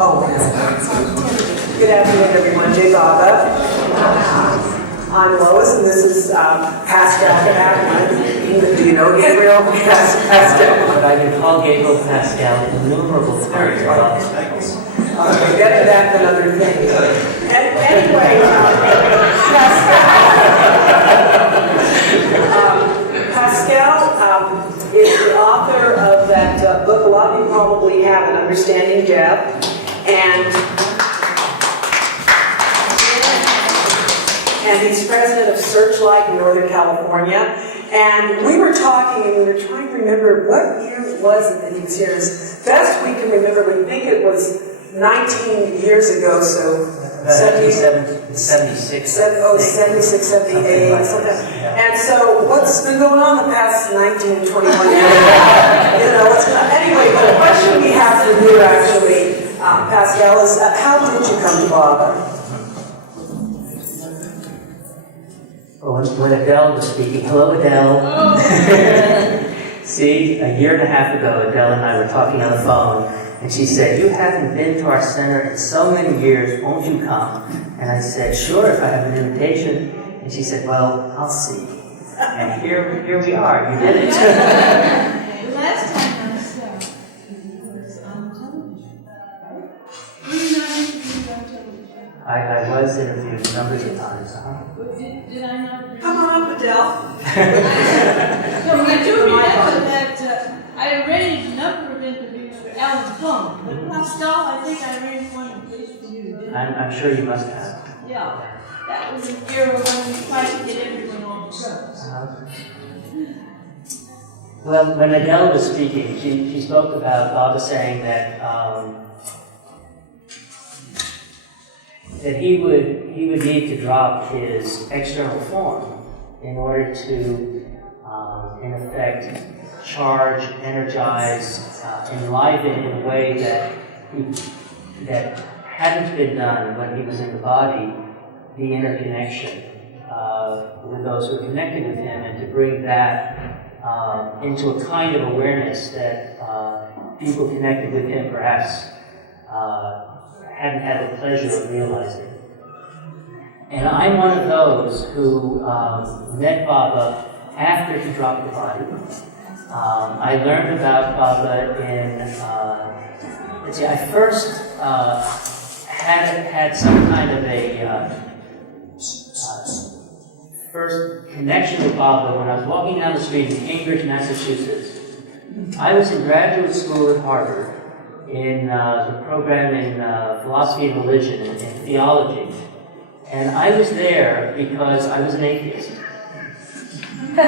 Oh, good afternoon, everyone. Jay Baba. I'm Lois, and this is Pascal Kaplan. Do you know Gabriel Pascal? But I can call Gabriel Pascal innumerable times. Better that than other things. Anyway, Pascal is the author of that book a lot of you probably have, Understanding Death, and he's president of Searchlight in Northern California. And we were talking, and we were trying to remember what year it was that he was here. As best we can remember, we think it was 19 years ago, so 76. 76, 78, something. And so what's been going on the past 19, 21 years? Anyway, the question we have for you, actually, Pascal, is how did you come to Baba? When Adele was speaking, hello Adele. See, a year and a half ago, Adele and I were talking on the phone, and she said, "You haven't been to our center in so many years, won't you come?" And I said, "Sure, if I have an invitation." And she said, "Well, I'll see." And here we are. You did it. The last time I saw was on television. Were you not interviewed on television? I was interviewed numbers of times. Did I not? Come on up, Adele. So I do remember that I arranged a number of interviews for Alan Plum, but Pascal, I think I arranged one in place for you. I'm sure you must have. Yeah, that was an era when we tried to get everyone on the show. Well, when Adele was speaking, she spoke about Baba saying that that he would need to drop his external form in order to, in effect, charge, energize, enliven in a way that hadn't been done when he was in the body, the interconnection with those who were connected with him, and to bring that into a kind of awareness that people connected with him perhaps hadn't had the pleasure of realizing. And I'm one of those who met Baba after he dropped the body. I learned about Baba in, I first had some kind of a first connection with Baba when I was walking down the street in Cambridge, Massachusetts. I was in graduate school at Harvard in the program in philosophy and religion and theology. And I was there because I was an atheist. A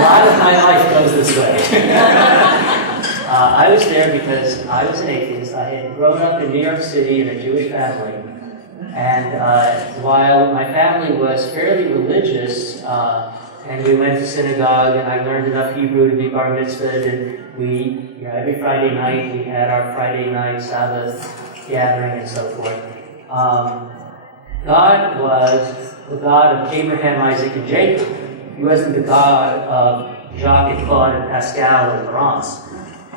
lot of my life goes this way. I was there because I was an atheist. I had grown up in New York City in a Jewish family. And while my family was fairly religious, and we went to synagogue, and I learned enough Hebrew to be bar mitzvahed, and every Friday night we had our Friday night Sahavas gathering and so forth. God was the God of Abraham, Isaac, and Jacob. He wasn't the God of Jacques and Claude and Pascal and Laurence.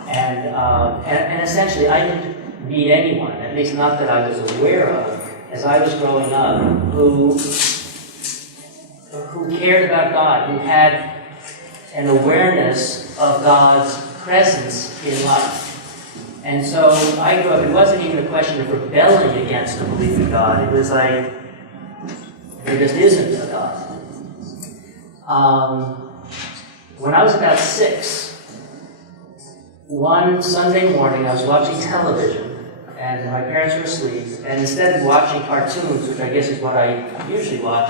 And essentially, I didn't meet anyone, at least not that I was aware of, as I was growing up, who cared about God, who had an awareness of God's presence in life. And so I grew up, it wasn't even a question of rebelling against the belief in God. It was like, there just isn't a God. When I was about 6, one Sunday morning I was watching television, and my parents were asleep, and instead of watching cartoons, which I guess is what I usually watch,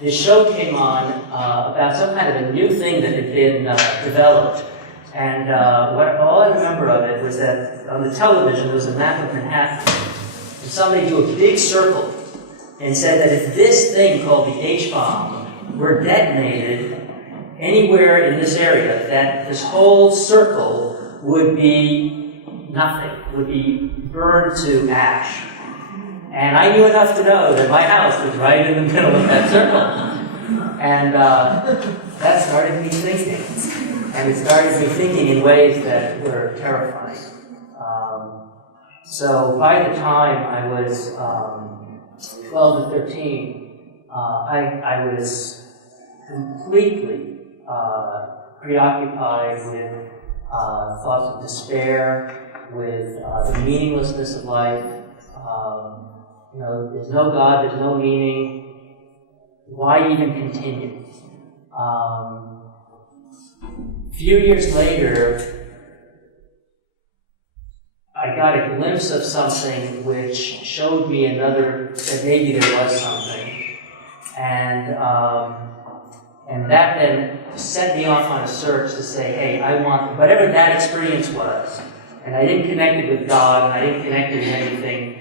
this show came on about some kind of a new thing that had been developed. And all I remember of it was that on the television there was a map of Manhattan, and somebody drew a big circle and said that if this thing called the H-bomb were detonated anywhere in this area, that this whole circle would be nothing, would be burned to ash. And I knew enough to know that my house was right in the middle of that circle. And that started me thinking. And it started me thinking in ways that were terrifying. So by the time I was 12 to 13, I was completely preoccupied with thoughts of despair, with the meaninglessness of life. There's no God, there's no meaning. Why even continue? A few years later, I got a glimpse of something which showed me that maybe there was something, and that then set me off on a search to say, hey, I want whatever that experience was, and I didn't connect it with God, and I didn't connect it with anything.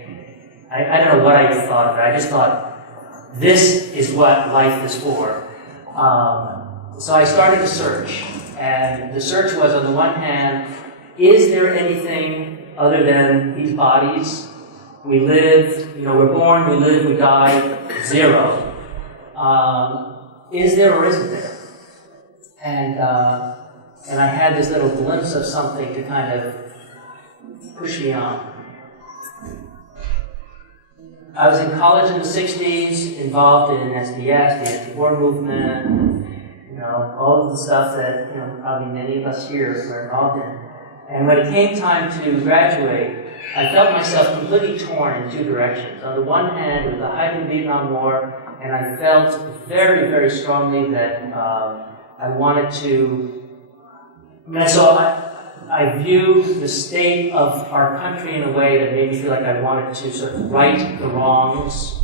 I don't know what I thought of it. I just thought, this is what life is for. So I started to search, and the search was, on the one hand, is there anything other than these bodies? We live, we're born, we live, we die, zero. Is there or isn't there? And I had this little glimpse of something to kind of push me on. I was in college in the 60s, involved in SDS, the anti-war movement, all of the stuff that, probably many of us here were involved in. And when it came time to graduate, I felt myself completely torn in two directions. On the one hand, it was the height of the Vietnam War, and I felt very, very strongly that I wanted to... I viewed the state of our country in a way that made me feel like I wanted to sort of right the wrongs.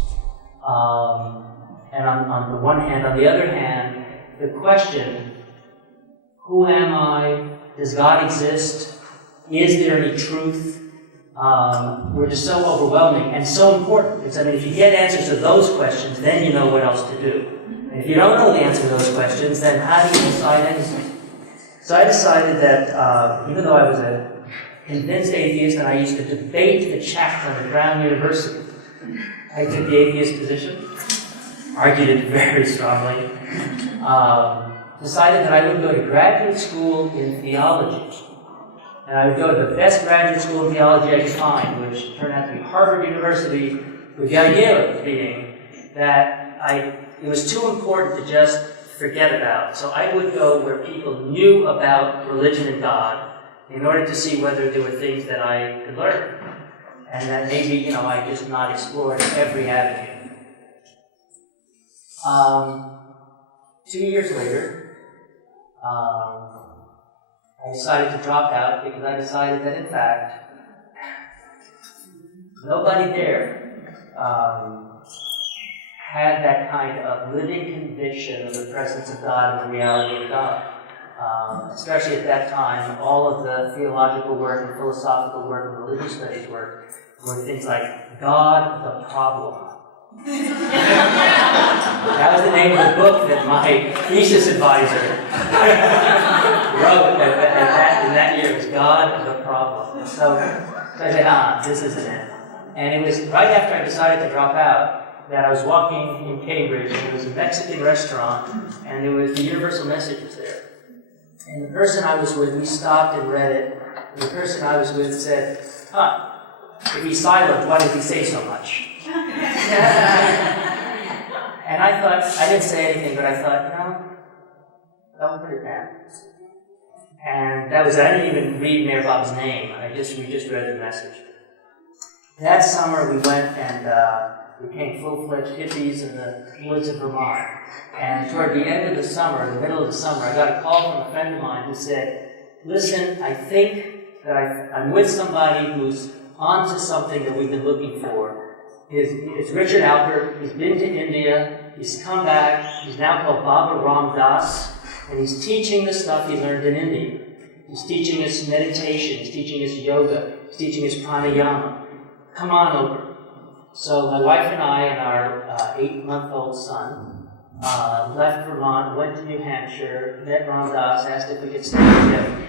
And on the one hand, on the other hand, the question, who am I? Does God exist? Is there any truth? Were just so overwhelming and so important. If you get answers to those questions, then you know what else to do. And if you don't know the answer to those questions, then how do you decide anything? So I decided that even though I was a convinced atheist and I used to debate the chapter at Brown University, I took the atheist position, argued it very strongly, decided that I would go to graduate school in theology. And I would go to the best graduate school in theology I could find, which turned out to be Harvard University, with the idea being that it was too important to just forget about. So I would go where people knew about religion and God in order to see whether there were things that I could learn. And that maybe, I just not explored every avenue. 2 years later, I decided to drop out because I decided that, in fact, nobody there had that kind of living conviction of the presence of God and the reality of God. Especially at that time, all of the theological work and philosophical work and religious studies work were things like God the Problem. That was the name of the book that my thesis advisor wrote in that year. It was God the Problem. So I said, this isn't it. And it was right after I decided to drop out that I was walking in Cambridge, and there was a Mexican restaurant, and there was the Universal Message was there. And the person I was with, we stopped and read it, and the person I was with said, if he's silent, why did he say so much? And I thought, I didn't say anything, but I thought, don't put it down. And that was, I didn't even read Mayor Bob's name, we just read the message. That summer we went and we became full-fledged hippies in the woods of Vermont. And toward the end of the summer, in the middle of the summer, I got a call from a friend of mine who said, listen, I think that I'm with somebody who's onto something that we've been looking for. It's Richard Alpert. He's been to India. He's come back. He's now called Baba Ram Das. And he's teaching the stuff he learned in India. He's teaching us meditation. He's teaching us yoga. He's teaching us pranayama. Come on over. So my wife and I and our 8-month-old son left Vermont, went to New Hampshire, met Ram Das, asked if we could stay together.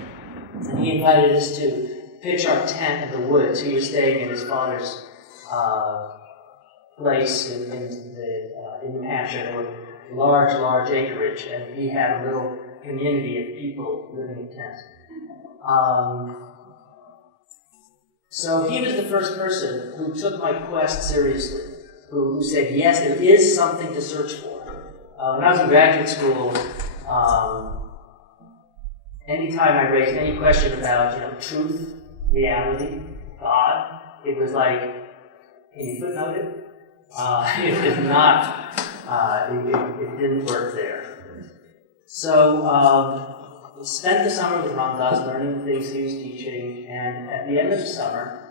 And he invited us to pitch our tent in the woods. He was staying in his father's place in New Hampshire. There were large acreage, and he had a little community of people living in tents. So he was the first person who took my quest seriously, who said, yes, there is something to search for. When I was in graduate school, anytime I raised any question about, truth, reality, God, it was like, can you footnote it? It did not, it didn't work there. So, we spent the summer with Ram Dass learning the things he was teaching, and at the end of the summer,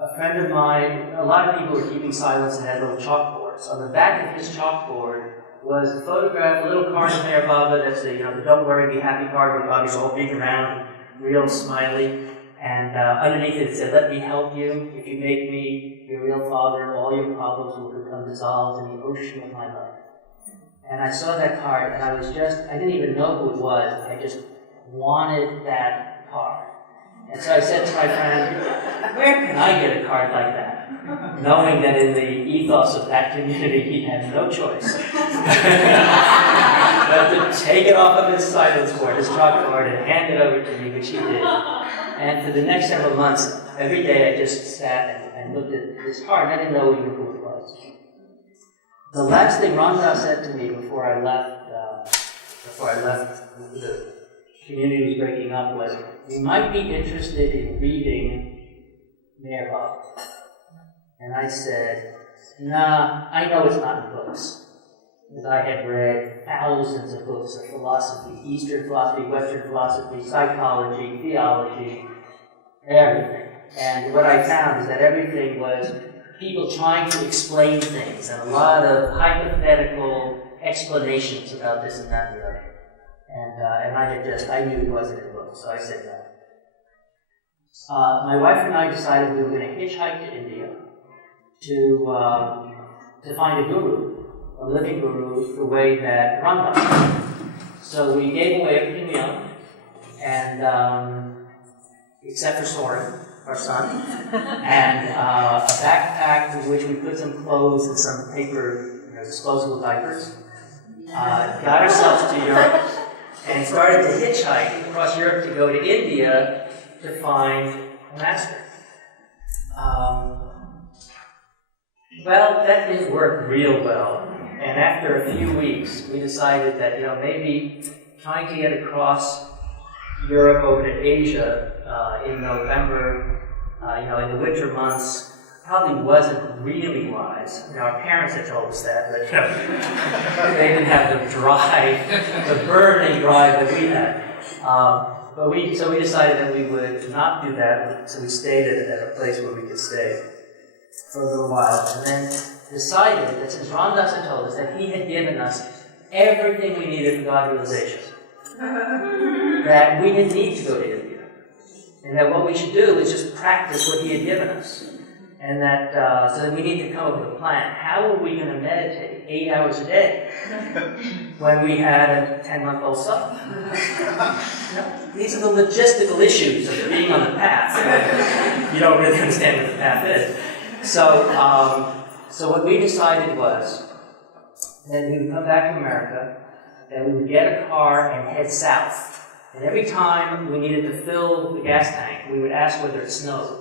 a friend of mine, a lot of people were keeping silence and had little chalkboards. On the back of his chalkboard was a photograph, a little card in there, Baba, that's the don't worry, be happy card, where Baba's all big around, real smiley. And underneath it said, let me help you. If you make me your real father, all your problems will become dissolved in the ocean of my love. And I saw that card, and I didn't even know who it was. I just wanted that card. And so I said to my friend, where can I get a card like that? Knowing that in the ethos of that community, he had no choice but to take it off of his silence board, his chalkboard, and hand it over to me, which he did. And for the next several months, every day I just sat and looked at this card, and I didn't know even who it was. The last thing Ram Dass said to me before I left, the community was breaking up, was, you might be interested in reading Meher Baba. And I said, nah, I know it's not in books. Because I had read thousands of books of philosophy, Eastern philosophy, Western philosophy, psychology, theology, everything. And what I found is that everything was people trying to explain things, and a lot of hypothetical explanations about this and that and the other. And I knew it wasn't in books, so I said no. My wife and I decided we were going to hitchhike to India to find a guru, a living guru, the way that Ram Dass did. So we gave away everything we owned, and except for Soren, our son, and a backpack in which we put some clothes and some paper, disposable diapers. Got ourselves to Europe and started to hitchhike across Europe to go to India to find a master. Well, that didn't work real well. And after a few weeks, we decided that, maybe trying to get across Europe over to Asia in November, in the winter months, probably wasn't really wise. Our parents had told us that, but they didn't have the burning drive that we had. So we decided that we would not do that, so we stayed at a place where we could stay for a little while, and then decided that since Ram Dass had told us that he had given us everything we needed for God realization, that we didn't need to go to India, and that what we should do is just practice what he had given us. And that, so that we need to come up with a plan. How are we going to meditate 8 hours a day when we had a 10-month-old son? These are the logistical issues of being on the path. You don't really understand what the path is. So what we decided was that we would come back to America, that we would get a car and head south. And every time we needed to fill the gas tank, we would ask whether it snowed.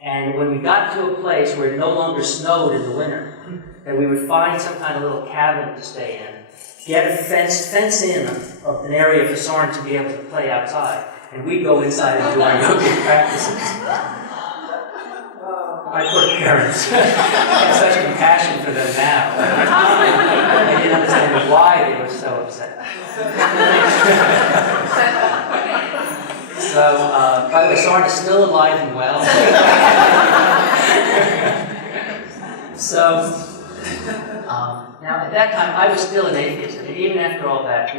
And when we got to a place where it no longer snowed in the winter, that we would find some kind of little cabin to stay in, get a fence in of an area for Soren to be able to play outside, and we'd go inside and do our yogic practices. My poor parents. I have such compassion for them now. I didn't understand why they were so upset. So, by the way, Soren is still alive and well. So, now at that time, I was still an atheist. And even after all that,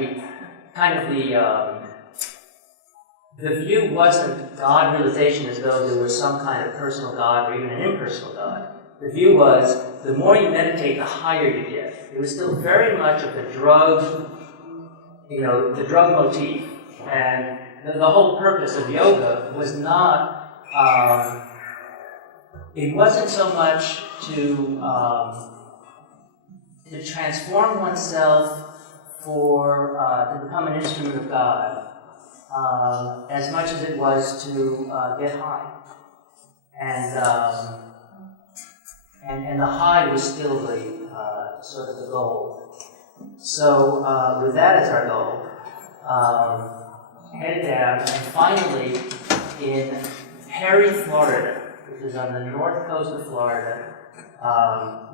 the view wasn't God realization as though there was some kind of personal God or even an impersonal God. The view was, the more you meditate, the higher you get. It was still very much of the drug, the drug motif. And the whole purpose of yoga was not, it wasn't so much to transform oneself to become an instrument of God, as much as it was to get high. And the high was still the sort of the goal. So with that as our goal, headed down, and finally in Perry, Florida, which is on the north coast of Florida,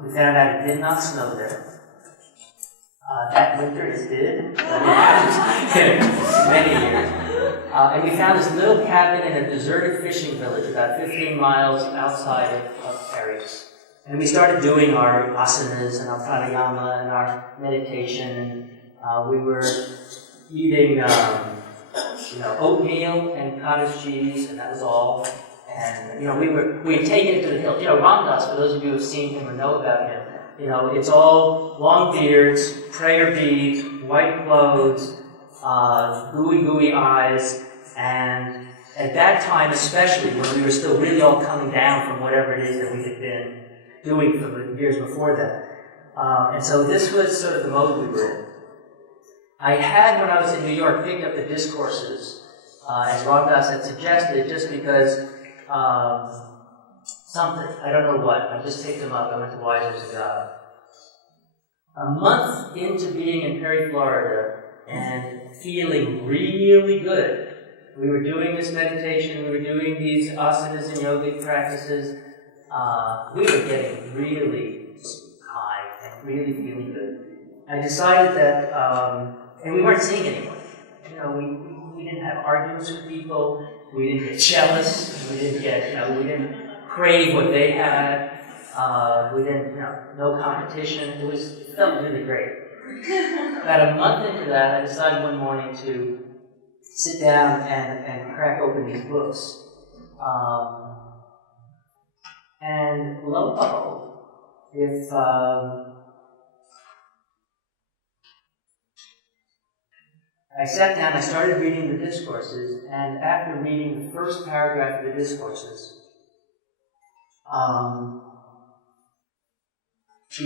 we found out it did not snow there. That winter it did, but it hasn't in many years. And we found this little cabin in a deserted fishing village about 15 miles outside of Perry. And we started doing our asanas and our pranayama and our meditation. And we were eating oatmeal and cottage cheese, and that was all. And we had taken it to the hills. Ramdas, for those of you who have seen him or know about him, it's all long beards, prayer beads, white clothes, gooey eyes, and at that time especially, when we were still really all coming down from whatever it is that we had been doing for the years before that. And so this was sort of the mode we were in. I had, when I was in New York, picked up the discourses, as Ramdas had suggested, just because something, I don't know what, I just picked them up. I went to Wiser's to God. A month into being in Perry, Florida, and feeling really good. We were doing this meditation, we were doing these asanas and yogic practices. We were getting really high and really feeling good. I decided that, and we weren't seeing anyone. We didn't have arguments with people. We didn't get jealous. We didn't we didn't crave what they had. We didn't, no competition. It felt really great. About a month into that, I decided one morning to sit down and crack open these books. And lo and behold, if I sat down, I started reading the discourses, and after reading the first paragraph of the discourses,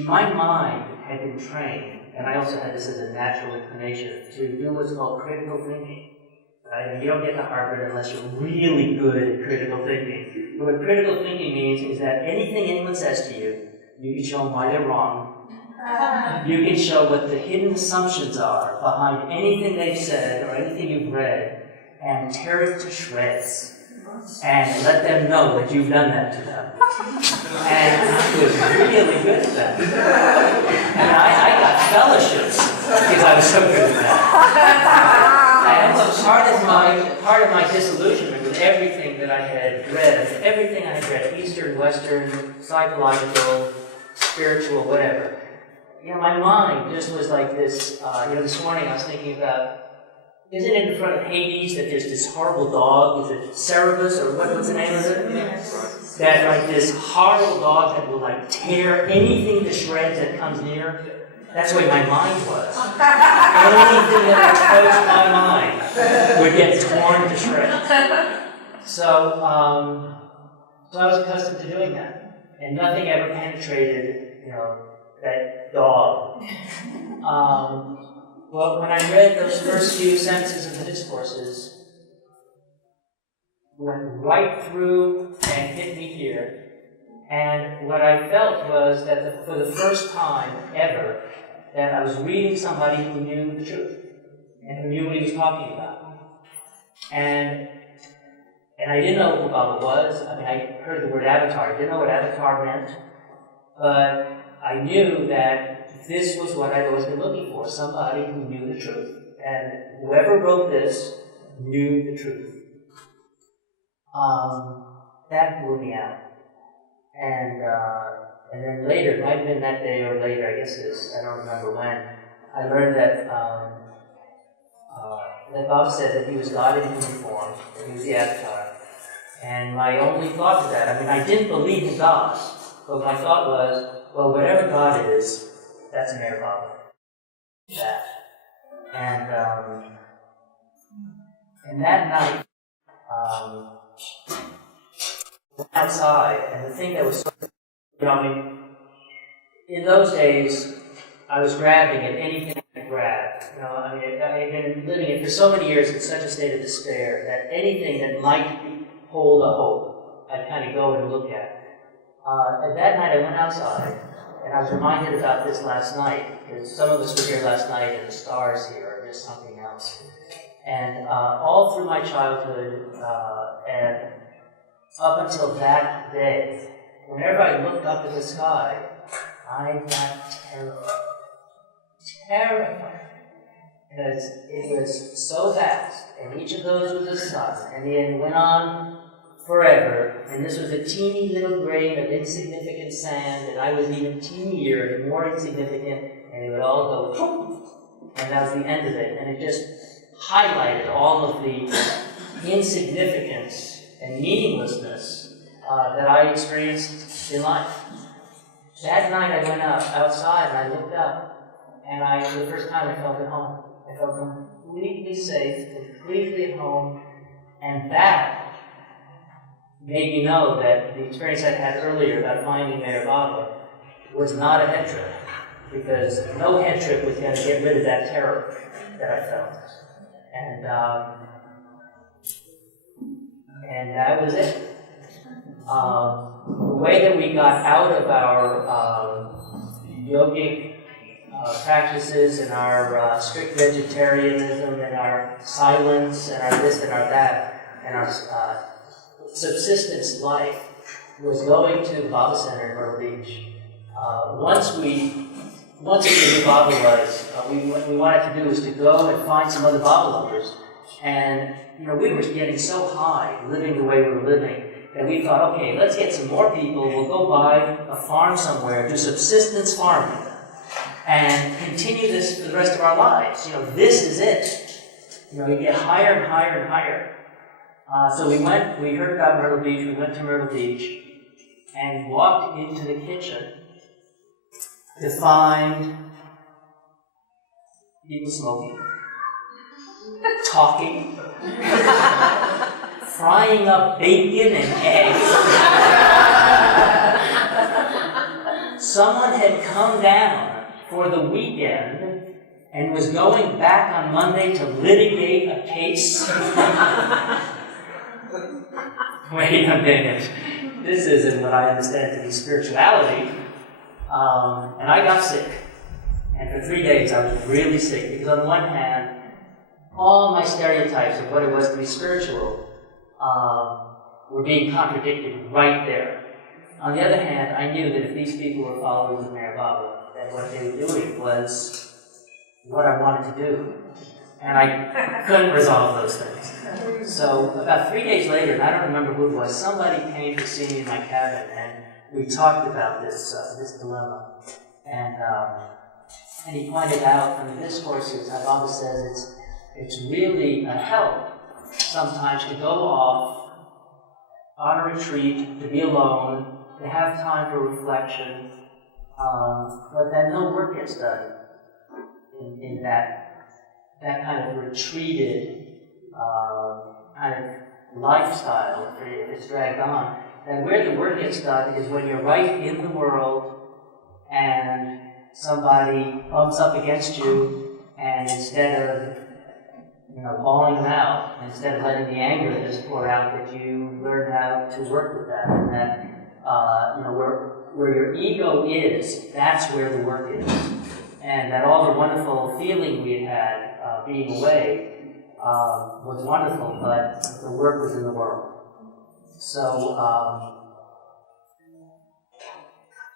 my mind had been trained, and I also had this as a natural inclination, to do what's called critical thinking. Right? You don't get to Harvard unless you're really good at critical thinking. But what critical thinking means is that anything anyone says to you, you can show them why they're wrong. You can show what the hidden assumptions are behind anything they've said or anything you've read, and tear it to shreds. And let them know that you've done that to them. And I was really good at that. And I got fellowships because I was so good at that. And part of my disillusionment with everything that I had read, Eastern, Western, psychological, spiritual, whatever. My mind just was like this. This morning I was thinking about, isn't it in front of Hades that there's this horrible dog? Is it Sahavas, or what's the name of it? That this horrible dog that will tear anything to shreds that comes near. That's the way my mind was. Anything that approached my mind would get torn to shreds. So I was accustomed to doing that, and nothing ever penetrated, that dog. Well, when I read those first few sentences of the discourses, went right through and hit me here. And what I felt was that for the first time ever, that I was reading somebody who knew the truth and who knew what he was talking about. And I didn't know who Baba was. I mean, I heard the word avatar. I didn't know what avatar meant. But I knew that this was what I'd always been looking for, somebody who knew the truth. And whoever wrote this knew the truth. That blew me out. And then later, it might have been that day or later, I guess I don't remember when, I learned that Baba said that he was God in human form, that he was the avatar. And my only thought was that, I didn't believe in God, but my thought was, well, whatever God is, that's Mayor Baba. That. And that night, outside, and the thing that was so, in those days, I was grabbing at anything I grab. You know, I mean, I've been living it for so many years in such a state of despair that anything that might hold a hope, I'd kind of go and look at. And that night I went outside, and I was reminded about this last night, because some of us were here last night, and the stars here are just something else. And all through my childhood, and up until that day, whenever I looked up at the sky, I got terrified. Terrified. Because it was so vast, and each of those was a sun, and it went on forever, and this was a teeny little grain of insignificant sand, and I was even teenier and more insignificant, and it would all go, and that was the end of it, and it just highlighted all of the insignificance and meaninglessness that I experienced in life. That night I went outside and I looked up, and for the first time I felt at home. I felt completely safe, completely at home, and that made me know that the experience I had earlier about finding Mayor Baba was not a head trip, because no head trip was going to get rid of that terror that I felt. And that was it. The way that we got out of our yogic practices and our strict vegetarianism and our silence and our this and our that and our subsistence life was going to the Baba Center in Myrtle Beach. Once we knew who Baba was, what we wanted to do was to go and find some other Baba lovers. And we were getting so high, living the way we were living, that we thought, okay, let's get some more people. We'll go buy a farm somewhere, do subsistence farming, and continue this for the rest of our lives. This is it. You get higher and higher and higher. So we heard about Myrtle Beach, we went to Myrtle Beach, and walked into the kitchen to find people smoking, talking, frying up bacon and eggs. Someone had come down for the weekend and was going back on Monday to litigate a case. Wait a minute. This isn't what I understand to be spirituality. And I got sick. And for 3 days I was really sick, because on one hand, all my stereotypes of what it was to be spiritual were being contradicted right there. On the other hand, I knew that if these people were followers of Mayor Baba, that what they were doing was what I wanted to do. And I couldn't resolve those things. So about 3 days later, and I don't remember who it was, somebody came to see me in my cabin, and we talked about this dilemma. And he pointed out from the discourses how Baba says it's really a help sometimes to go off on a retreat, to be alone, to have time for reflection, but that no work gets done in that kind of retreated kind of lifestyle, if it's dragged on. And where the work gets done is when you're right in the world and somebody bumps up against you, and instead of bawling them out, instead of letting the anger just pour out, that you learn how to work with that, and that where your ego is, that's where the work is, and that all the wonderful feeling we had being away was wonderful, but the work was in the world. So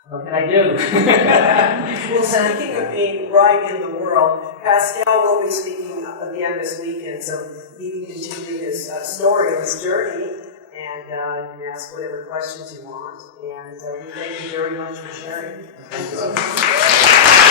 what can I do? Well, speaking of being right in the world, Pascal will be speaking again this weekend, so he can continue his story, his journey, and you can ask whatever questions you want. And we thank you very much for sharing. Thank you so much.